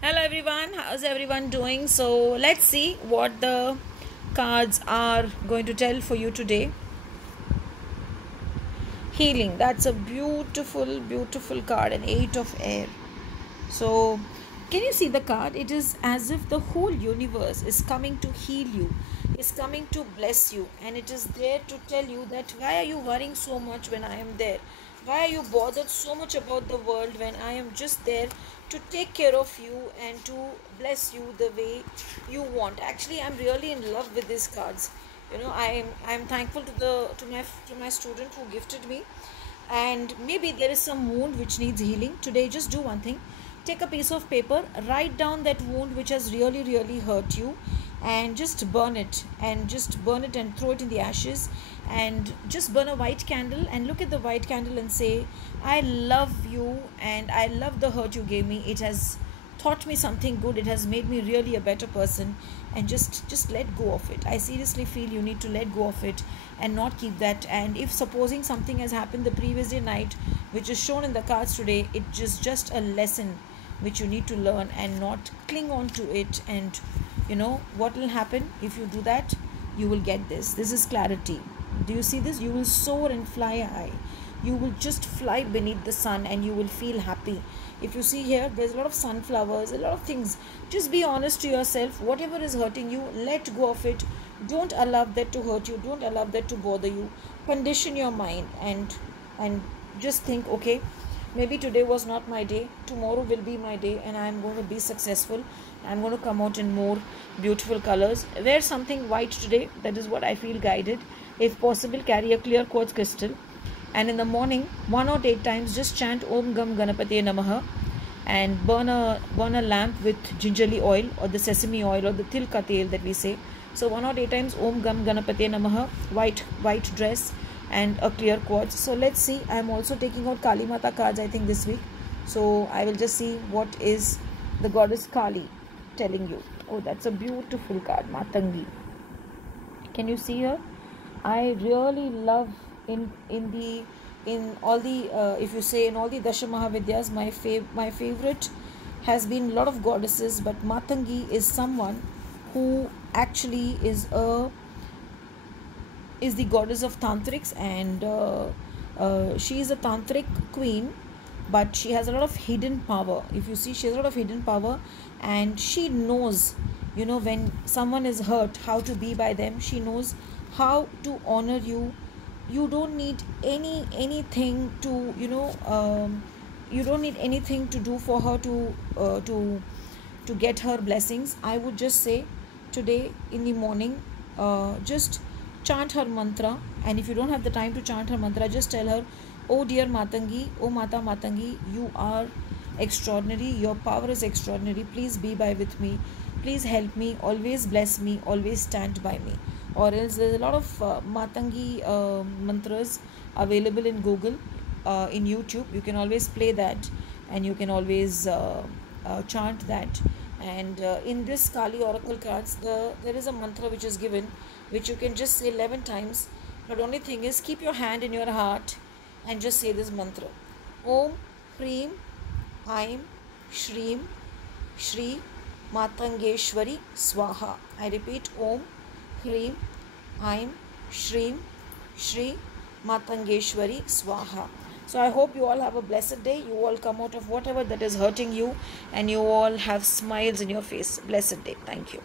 Hello everyone, how's everyone doing? So let's see what the cards are going to tell for you today. Healing, that's a beautiful card, an 8 of air. So can you see the card? It is as if the whole universe is coming to heal you, is coming to bless you, and it is there to tell you that why are you worrying so much when I am there? Why are you bothered so much about the world when I am just there to take care of you and to bless you the way you want? Actually, I'm really in love with these cards. I'm thankful to my student who gifted me, and maybe there is some wound which needs healing today. Just do one thing: take a piece of paper, write down that wound which has really hurt you, and just burn it, and throw it in the ashes, and just burn a white candle and look at the white candle and say, I love you and I love the hurt you gave me. It has taught me something good. It has made me really a better person. And just let go of it. I seriously feel you need to let go of it and not keep that. And if supposing something has happened the previous day night which is shown in the cards today, it is just a lesson which you need to learn and not cling on to it. And you know what will happen if you do that? You will get this is clarity. Do you see this? You will soar and fly high. You will just fly beneath the sun and you will feel happy. If you see here, there's a lot of sunflowers, a lot of things. Just be honest to yourself. Whatever is hurting you, let go of it. Don't allow that to hurt you. Don't allow that to bother you. Condition your mind and just think, okay, maybe today was not my day. Tomorrow will be my day and I'm going to be successful. I'm going to come out in more beautiful colors. Wear something white today. That is what I feel guided. If possible, carry a clear quartz crystal. And in the morning, 1 or 8 times, just chant Om Gam Ganapate Namaha and burn a lamp with gingerly oil or the sesame oil or the tilka tel that we say. So 1 or 8 times Om Gam Ganapate Namaha, white dress and a clear quartz. So let's see. I am also taking out Kali Mata cards, I think, this week. So I will just see what is the goddess Kali telling you. Oh, that's a beautiful card, Matangi. Can you see her? I really love in all the if you say in all the Dasha Mahavidyas, my favorite has been a lot of goddesses, but Matangi is someone who actually is the goddess of tantrics, and she is a tantric queen, but she has a lot of hidden power. If you see, she has a lot of hidden power, and she knows, when someone is hurt, how to be by them. She knows how to honor you. You don't need anything to you don't need anything to do for her to get her blessings. I would just say today in the morning, just chant her mantra. And if you don't have the time to chant her mantra, just tell her, oh dear Matangi, oh Mata Matangi, you are extraordinary, your power is extraordinary, please be by with me, please help me, always bless me, always stand by me. Or else there's a lot of Matangi mantras available in Google, in YouTube. You can always play that and you can always chant that. And in this Kali oracle cards, there is a mantra which is given, which you can just say 11 times. But only thing is, keep your hand in your heart and just say this mantra: Om Hreem Aim Shreem Shri Matangeshwari Swaha. I repeat, Om Hreem Aim Shreem Shri Matangeshwari Swaha. So I hope you all have a blessed day. You all come out of whatever that is hurting you and you all have smiles in your face. Blessed day. Thank you.